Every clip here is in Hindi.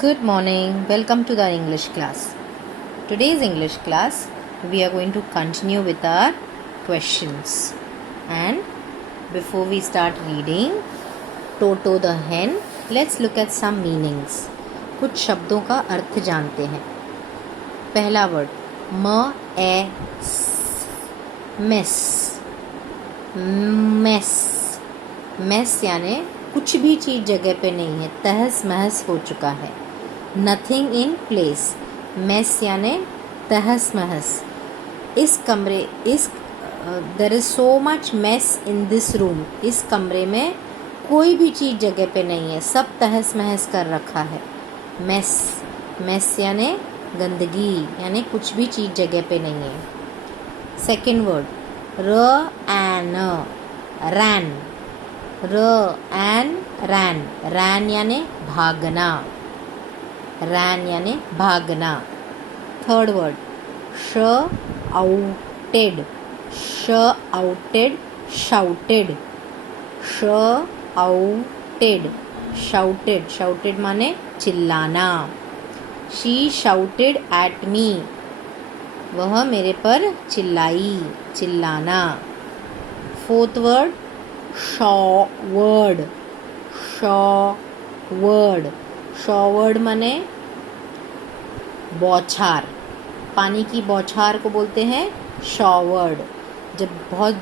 Good morning. Welcome to the English class. Today's English class, we are going to continue with our questions. And before we start reading Toto the hen, let's look at some meanings. कुछ शब्दों का अर्थ जानते हैं. पहला वर्ड मेस. मेस यानी कुछ भी चीज़ जगह पे नहीं है, तहस महस हो चुका है. Nothing in place. मेस यानी तहस महस. There is so much mess in this room. इस कमरे में कोई भी चीज़ जगह पे नहीं है, सब तहस महस कर रखा है. मेस यानी गंदगी, यानी कुछ भी चीज़ जगह पे नहीं है. सेकेंड वर्ड रैन यानी भागना. Third word shouted. शाउटेड माने चिल्लाना. She shouted at me. वह मेरे पर चिल्लाना. फोर्थ वर्ड शॉवर्ड माने बौछार. पानी की बौछार को बोलते हैं शॉवर्ड. जब बहुत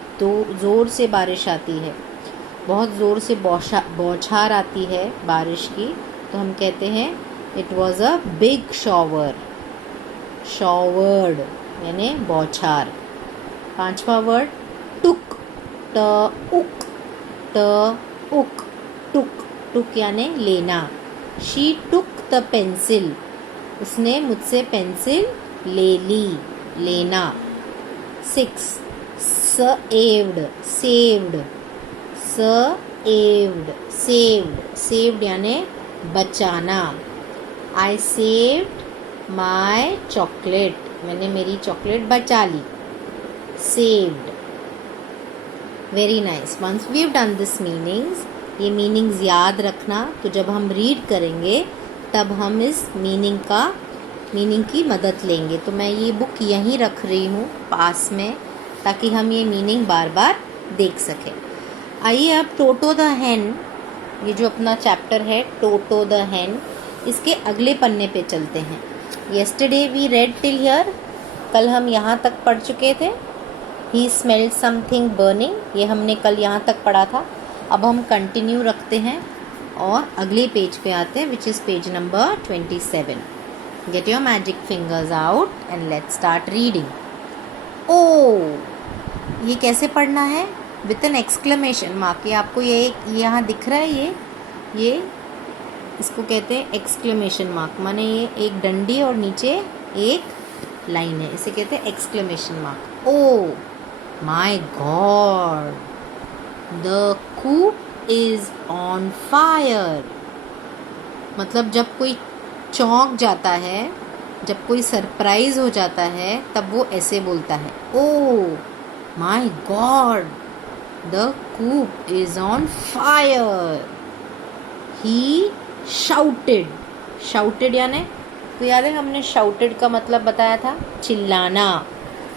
ज़ोर से बारिश आती है, बहुत ज़ोर से बौछार आती है बारिश की, तो हम कहते हैं it was a big showered यानी बौछार. पांचवा वर्ड टुक यानी लेना. She took the pencil. उसने मुझसे पेंसिल ले ली, लेना. 6 सेव्ड यानी बचाना. I saved my chocolate. मैंने मेरी चॉकलेट बचा ली. Saved. Very nice. Once we have done this meanings, ये मीनिंग्स याद रखना. तो जब हम रीड करेंगे तब हम इस मीनिंग की मदद लेंगे. तो मैं ये बुक यहीं रख रही हूँ पास में, ताकि हम ये मीनिंग बार बार देख सकें. आइए अब टोटो द हेन, ये जो अपना चैप्टर है टोटो द हेन, इसके अगले पन्ने पे चलते हैं. Yesterday we read till here. कल हम यहाँ तक पढ़ चुके थे. ही स्मेल्ड समथिंग बर्निंग, ये हमने कल यहाँ तक पढ़ा था. अब हम कंटिन्यू रखते हैं और अगले पेज पे आते हैं, which is page number 27. Get your magic fingers out and let's start reading. ये कैसे पढ़ना है? With an exclamation mark. ये आपको ये यहाँ दिख रहा है, ये इसको कहते हैं एक्सक्लेमेशन मार्क. माने ये एक डंडी और नीचे एक लाइन है, इसे कहते हैं exclamation mark. Oh my God, the coop is on fire. मतलब जब कोई चौंक जाता है, जब कोई सरप्राइज हो जाता है, तब वो ऐसे बोलता है, oh my God, the coop is on fire. He shouted यानी, तो याद है हमने शाउटेड का मतलब बताया था चिल्लाना.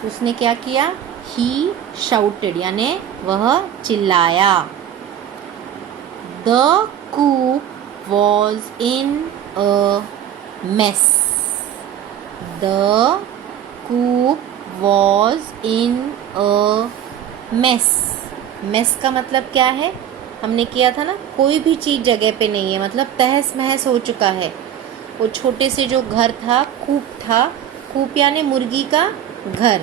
उसने क्या किया? ही शाउटेड यानी वह चिल्लाया. The coop was in a mess. The coop was in a mess का मतलब क्या है? हमने किया था ना, कोई भी चीज़ जगह पे नहीं है, मतलब तहस महस हो चुका है. वो छोटे से जो घर था, कूप यानी मुर्गी का घर.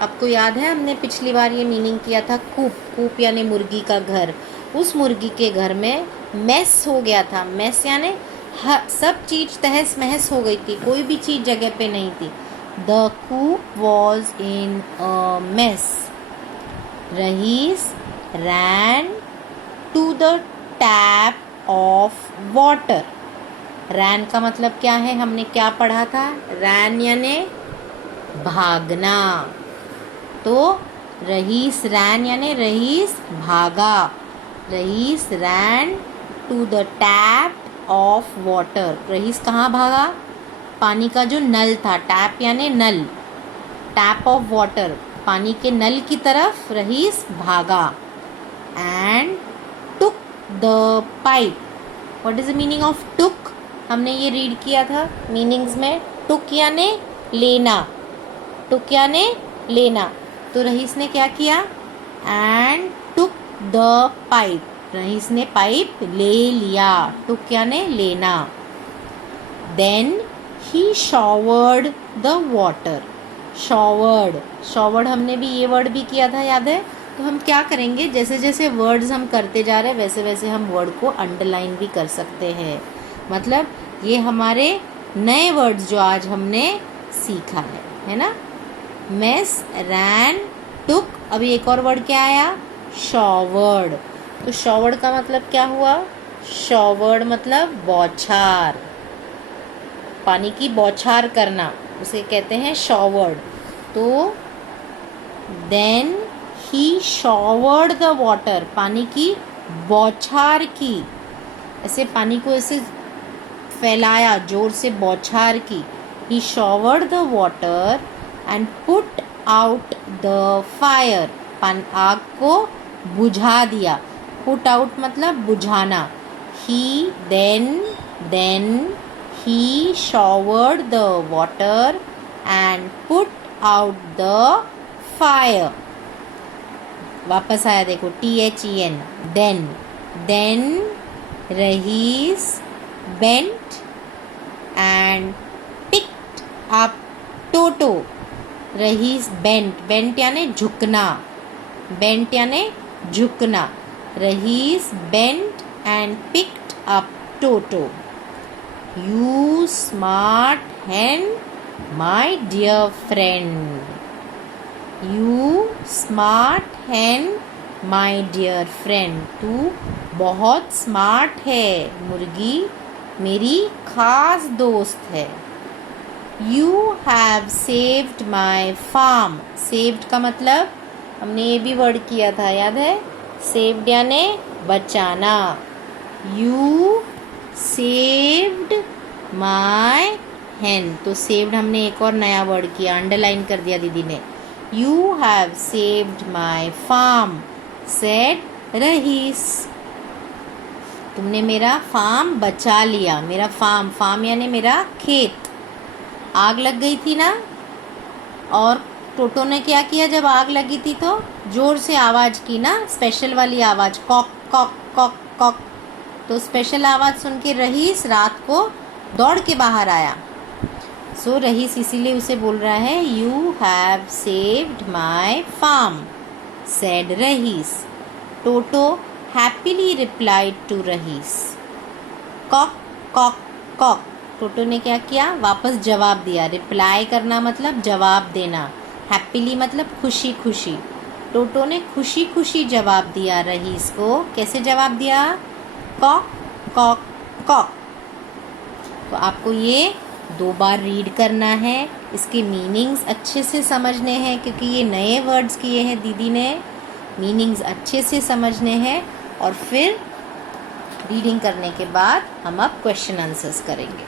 आपको याद है हमने पिछली बार ये मीनिंग किया था, कूप यानी मुर्गी का घर. उस मुर्गी के घर में मेस हो गया था. मेस यानी सब चीज़ तहस महस हो गई थी, कोई भी चीज़ जगह पे नहीं थी. The coop was in a mess. Rahees ran to the tap of water. Ran का मतलब क्या है? हमने क्या पढ़ा था? रैन यानी भागना. तो रहीस रैन यानी रहीस भागा. Rice ran to the tap of water, रहीस कहाँ भागा? पानी का जो नल था, टैप यानी नल, टैप ऑफ वाटर, पानी के नल की तरफ रहीस भागा। And took the pipe, what is the meaning of took? हमने ये रीड किया था मीनिंग्स में। टुक यानी लेना, टुक यानी लेना। तो रहीस ने क्या किया? एंड टुक द पाइप, रहीस ने पाइप ले लिया, टुक यानी लेना। Then he showered the water, showered, showered हमने भी ये वर्ड भी किया था, याद है? तो हम क्या करेंगे, जैसे जैसे वर्ड्स हम करते जा रहे हैं वैसे वैसे हम वर्ड को अंडरलाइन भी कर सकते हैं। मतलब ये हमारे नए वर्ड्स जो आज हमने सीखा है ना? मेस, रैन, टुक, अभी एक और वर्ड क्या आया? शॉवर्ड। तो शॉवर्ड का मतलब क्या हुआ? शॉवर्ड मतलब बौछार, पानी की बौछार करना, उसे कहते हैं शॉवर्ड। तो then he showered the water, पानी की बौछार की, ऐसे पानी को ऐसे फैलाया, जोर से बौछार की। He showered the water and put out the fire, आग को बुझा दिया। पुट आउट मतलब बुझाना। He then he showered the water and put out the fire. वापस आया, देखो, THEN, then Rahees bent and picked up Toto, Rahees bent यानी झुकना, बेंट यानी झुकना। Rahees bent and picked up Toto. You smart hand my dear friend, you smart hand my dear friend, तू बहुत स्मार्ट है मुर्गी, मेरी खास दोस्त है। You have saved my farm, saved का मतलब हमने ये भी वर्ड किया था, याद है? सेव्ड यानी बचाना। यू सेव्ड माई हैन, तो सेव्ड हमने एक और नया वर्ड किया, अंडरलाइन कर दिया दीदी ने। You have saved my farm, said Rahees, तुमने मेरा फार्म बचा लिया। मेरा फार्म यानी मेरा खेत। आग लग गई थी ना, और टोटो ने क्या किया? जब आग लगी थी तो जोर से आवाज़ की ना, स्पेशल वाली आवाज़, कॉक कॉक कॉक कॉक। तो स्पेशल आवाज़ सुन के रहीस रात को दौड़ के बाहर आया। सो रहीस इसीलिए उसे बोल रहा है you have saved my farm, said Rahees. Toto happily replied to Rahees, cock cock cock. Toto ने क्या किया? वापस जवाब दिया। रिप्लाई करना मतलब जवाब देना, हैप्पीली मतलब खुशी खुशी। टोटो ने खुशी खुशी जवाब दिया रहीस को। कैसे जवाब दिया? Kock cock Kock. तो आपको ये 2 बार रीड करना है, इसके मीनिंग्स अच्छे से समझने हैं, क्योंकि ये नए वर्ड्स किए हैं दीदी ने, मीनिंग्स अच्छे से समझने हैं। और फिर रीडिंग करने के बाद हम अब क्वेश्चन आंसर्स करेंगे।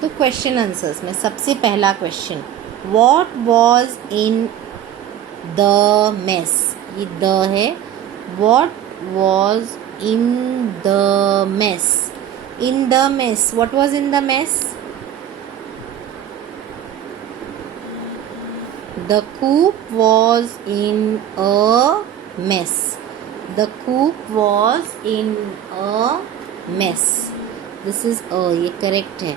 तो क्वेश्चन आंसर्स में सबसे पहला question, what was in the mess, ये द है। What was in the mess, in the mess, what was in the mess? The coop was in a mess. The coop was in a mess. This is a, ये correct है।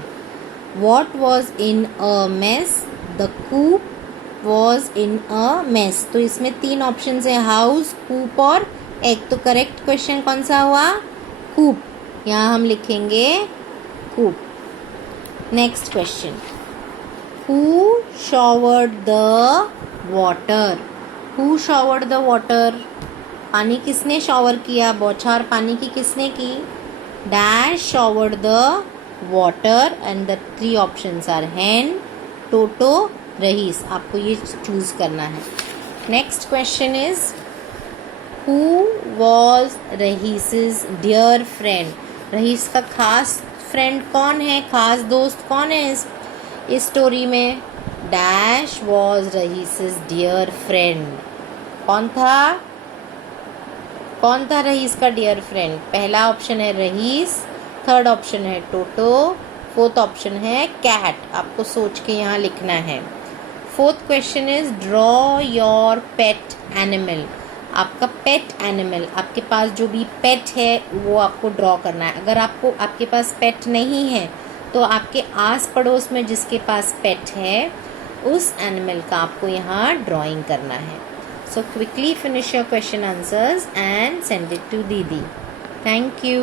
What was in a mess? The coop was in a mess. तो इसमें 3 ऑप्शंस है, हाउस, कूप और एग। तो करेक्ट क्वेश्चन कौन सा हुआ? कूप। यहाँ हम लिखेंगे coop. Next question, Who showered the water? Who showered the water? पानी किसने शॉवर किया? बौछार पानी की किसने की? Dash showered the water and the 3 options are hen, टोटो, रहीस। आपको ये चूज करना है। Next question is Who was रहीस's dear friend? रहीस का खास फ्रेंड कौन है, खास दोस्त कौन है इस स्टोरी में? डैश वॉज रहीस डियर फ्रेंड। कौन था रहीस का डियर फ्रेंड? पहला ऑप्शन है रहीस, थर्ड ऑप्शन है टोटो, फोर्थ ऑप्शन है कैट। आपको सोच के यहाँ लिखना है। Fourth question is draw your pet animal. आपका पेट एनिमल, आपके पास जो भी पेट है वो आपको ड्रॉ करना है। अगर आपके पास पेट नहीं है तो आपके आस पड़ोस में जिसके पास पेट है उस एनिमल का आपको यहाँ ड्राइंग करना है। So quickly finish your question answers and send it to दीदी। Thank you.